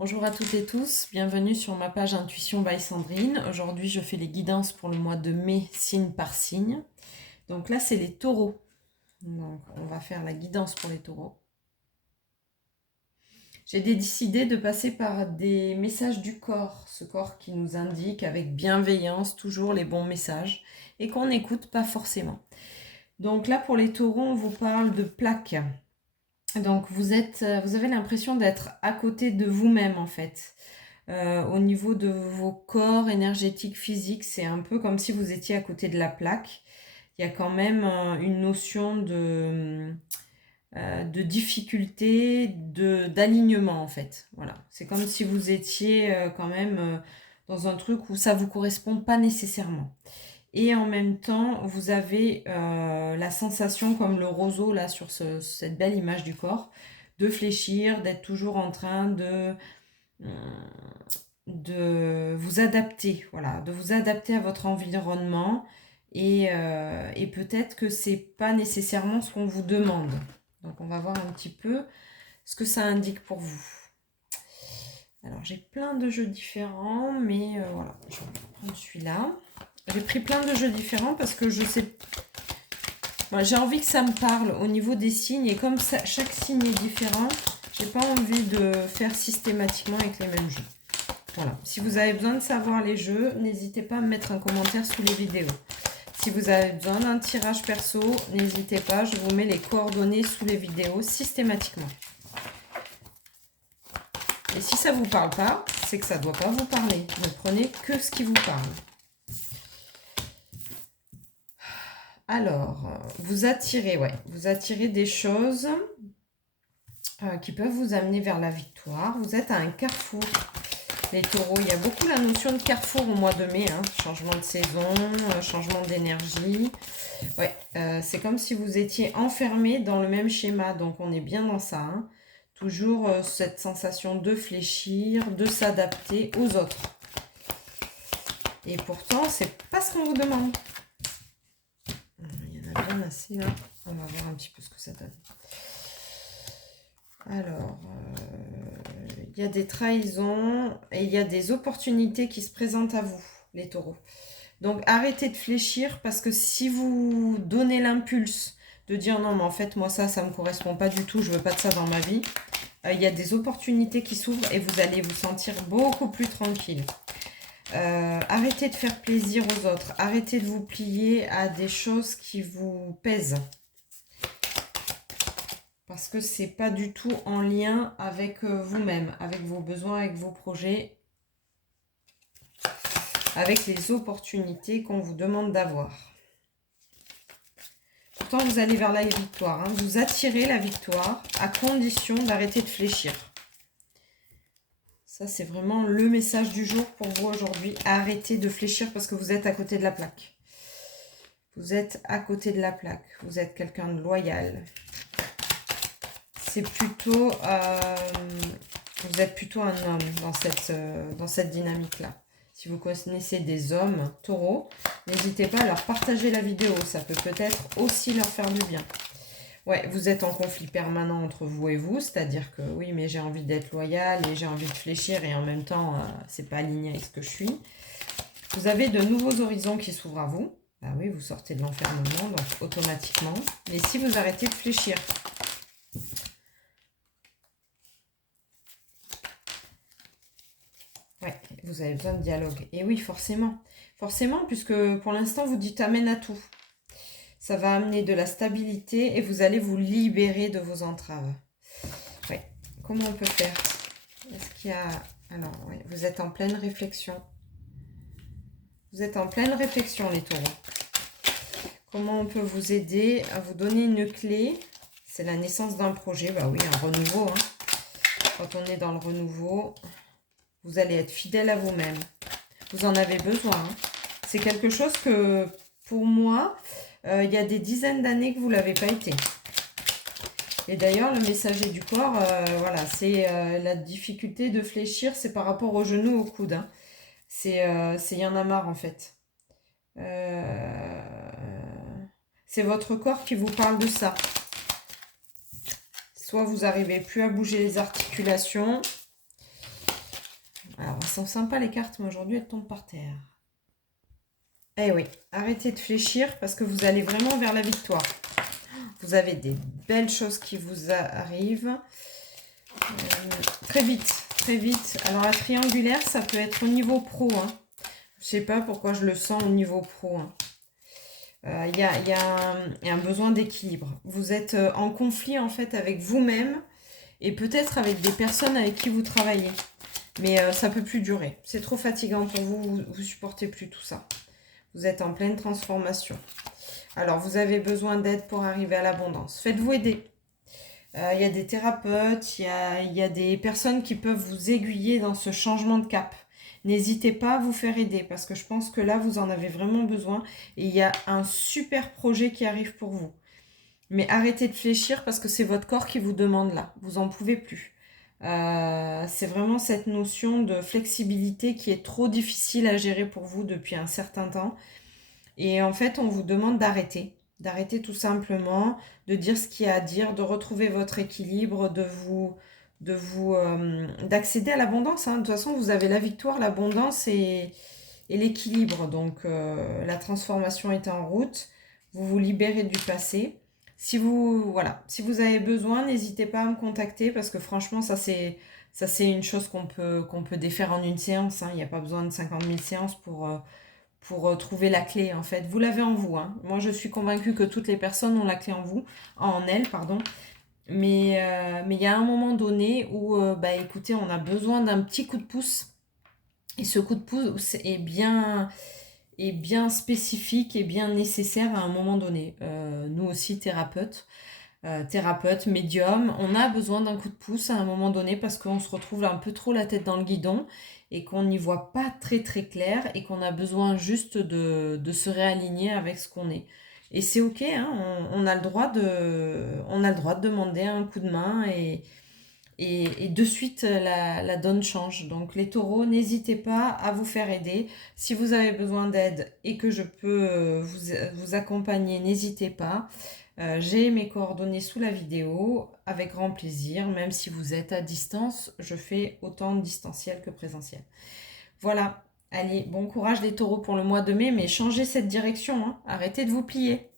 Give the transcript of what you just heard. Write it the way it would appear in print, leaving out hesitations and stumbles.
Bonjour à toutes et tous, bienvenue sur ma page Intuition by Sandrine. Aujourd'hui, je fais les guidances pour le mois de mai, signe par signe. Donc là, c'est les taureaux. Donc, on va faire la guidance pour les taureaux. J'ai décidé de passer par des messages du corps, ce corps qui nous indique avec bienveillance toujours les bons messages et qu'on n'écoute pas forcément. Donc là, pour les taureaux, on vous parle de plaques. Donc vous avez l'impression d'être à côté de vous-même en fait. Au niveau de vos corps énergétiques, physiques, c'est un peu comme si vous étiez à côté de la plaque. Il y a quand même une notion de difficulté, d'alignement en fait. Voilà. C'est comme si vous étiez quand même dans un truc où ça ne vous correspond pas nécessairement. Et en même temps, vous avez la sensation, comme le roseau là sur cette belle image du corps, de fléchir, d'être toujours en train de vous adapter, voilà, de vous adapter à votre environnement et peut-être que c'est pas nécessairement ce qu'on vous demande. Donc on va voir un petit peu ce que ça indique pour vous. Alors j'ai plein de jeux différents, mais voilà, je vais prendre celui-là. J'ai pris plein de jeux différents parce que je sais, voilà, j'ai envie que ça me parle au niveau des signes et comme ça, chaque signe est différent, j'ai pas envie de faire systématiquement avec les mêmes jeux. Voilà. Si vous avez besoin de savoir les jeux, n'hésitez pas à me mettre un commentaire sous les vidéos. Si vous avez besoin d'un tirage perso, n'hésitez pas, je vous mets les coordonnées sous les vidéos systématiquement. Et si ça ne vous parle pas, c'est que ça ne doit pas vous parler. Ne prenez que ce qui vous parle. Alors, vous attirez des choses qui peuvent vous amener vers la victoire. Vous êtes à un carrefour. Les taureaux, il y a beaucoup la notion de carrefour au mois de mai, hein. Changement de saison, changement d'énergie. Ouais, c'est comme si vous étiez enfermé dans le même schéma, donc on est bien dans ça, hein. Toujours cette sensation de fléchir, de s'adapter aux autres. Et pourtant, c'est pas ce qu'on vous demande. Il y en a bien assez là. On va voir un petit peu ce que ça donne. Alors, il y a des trahisons et il y a des opportunités qui se présentent à vous, les taureaux. Donc, arrêtez de fléchir parce que si vous donnez l'impulse de dire non, mais en fait, moi, ça ne me correspond pas du tout, je veux pas de ça dans ma vie, il y a des opportunités qui s'ouvrent et vous allez vous sentir beaucoup plus tranquille. Arrêtez de faire plaisir aux autres, arrêtez de vous plier à des choses qui vous pèsent. Parce que c'est pas du tout en lien avec vous-même, avec vos besoins, avec vos projets, avec les opportunités qu'on vous demande d'avoir. Pourtant, vous allez vers la victoire, hein. Vous attirez la victoire à condition d'arrêter de fléchir. Ça, c'est vraiment le message du jour pour vous aujourd'hui. Arrêtez de fléchir parce que vous êtes à côté de la plaque. Vous êtes à côté de la plaque. Vous êtes quelqu'un de loyal. C'est plutôt... vous êtes plutôt un homme dans cette dynamique-là. Si vous connaissez des hommes taureaux, n'hésitez pas à leur partager la vidéo. Ça peut peut-être aussi leur faire du bien. Ouais, vous êtes en conflit permanent entre vous et vous, c'est-à-dire que oui, mais j'ai envie d'être loyal et j'ai envie de fléchir et en même temps, c'est pas aligné avec ce que je suis. Vous avez de nouveaux horizons qui s'ouvrent à vous. Bah oui, vous sortez de l'enfermement, donc automatiquement. Mais si vous arrêtez de fléchir, ouais, vous avez besoin de dialogue. Et oui, forcément. Forcément, puisque pour l'instant, vous dites amène à tout. Ça va amener de la stabilité et vous allez vous libérer de vos entraves. Ouais. Comment on peut faire? Est-ce qu'il y a... Alors, ouais, vous êtes en pleine réflexion. Vous êtes en pleine réflexion, les taureaux. Comment on peut vous aider à vous donner une clé? C'est la naissance d'un projet. Bah oui, un renouveau, hein. Quand on est dans le renouveau, vous allez être fidèle à vous-même. Vous en avez besoin, hein. C'est quelque chose que, pour moi, il y a des dizaines d'années que vous ne l'avez pas été. Et d'ailleurs, le messager du corps, voilà, c'est la difficulté de fléchir, c'est par rapport aux genoux, aux coudes, hein. C'est y en a marre, en fait. C'est votre corps qui vous parle de ça. Soit vous n'arrivez plus à bouger les articulations, Alors, elles sont sympas les cartes, mais aujourd'hui, elles tombent par terre. Eh oui, arrêtez de fléchir parce que vous allez vraiment vers la victoire. Vous avez des belles choses qui vous arrivent. Très vite, très vite. Alors, la triangulaire, ça peut être au niveau pro. Hein. Je sais pas pourquoi je le sens au niveau pro. Hein. Il y a un besoin d'équilibre. Vous êtes en conflit en fait avec vous-même et peut-être avec des personnes avec qui vous travaillez. Mais ça ne peut plus durer. C'est trop fatigant pour vous, vous ne supportez plus tout ça. Vous êtes en pleine transformation. Alors, vous avez besoin d'aide pour arriver à l'abondance. Faites-vous aider. Il y a des thérapeutes, il y a des personnes qui peuvent vous aiguiller dans ce changement de cap. N'hésitez pas à vous faire aider parce que je pense que là, vous en avez vraiment besoin. Et il y a un super projet qui arrive pour vous. Mais arrêtez de fléchir parce que c'est votre corps qui vous demande là. Vous n'en pouvez plus. C'est vraiment cette notion de flexibilité qui est trop difficile à gérer pour vous depuis un certain temps. Et en fait, on vous demande d'arrêter. D'arrêter tout simplement, de dire ce qu'il y a à dire, de retrouver votre équilibre, d'accéder à l'abondance. Hein. De toute façon, vous avez la victoire, l'abondance et l'équilibre. Donc, la transformation est en route. Vous vous libérez du passé. Si vous avez besoin, n'hésitez pas à me contacter parce que franchement, ça c'est une chose qu'on peut défaire en une séance. Hein. Il n'y a pas besoin de 50 000 séances pour trouver la clé en fait. Vous l'avez en vous. Hein. Moi, je suis convaincue que toutes les personnes ont la clé en elles, pardon. Mais il y a un moment donné où, écoutez, on a besoin d'un petit coup de pouce. Et ce coup de pouce est bien spécifique et bien nécessaire à un moment donné. Nous aussi, thérapeutes, médiums, on a besoin d'un coup de pouce à un moment donné parce qu'on se retrouve un peu trop la tête dans le guidon et qu'on n'y voit pas très très clair et qu'on a besoin juste de se réaligner avec ce qu'on est. Et c'est ok, hein, on a le droit de demander un coup de main et de suite la donne change. Donc les taureaux, n'hésitez pas à vous faire aider. Si vous avez besoin d'aide et que je peux vous accompagner, n'hésitez pas. J'ai mes coordonnées sous la vidéo, avec grand plaisir. Même si vous êtes à distance, je fais autant de distanciel que présentiel. Voilà, allez, bon courage les taureaux pour le mois de mai, mais changez cette direction, hein. Arrêtez de vous plier.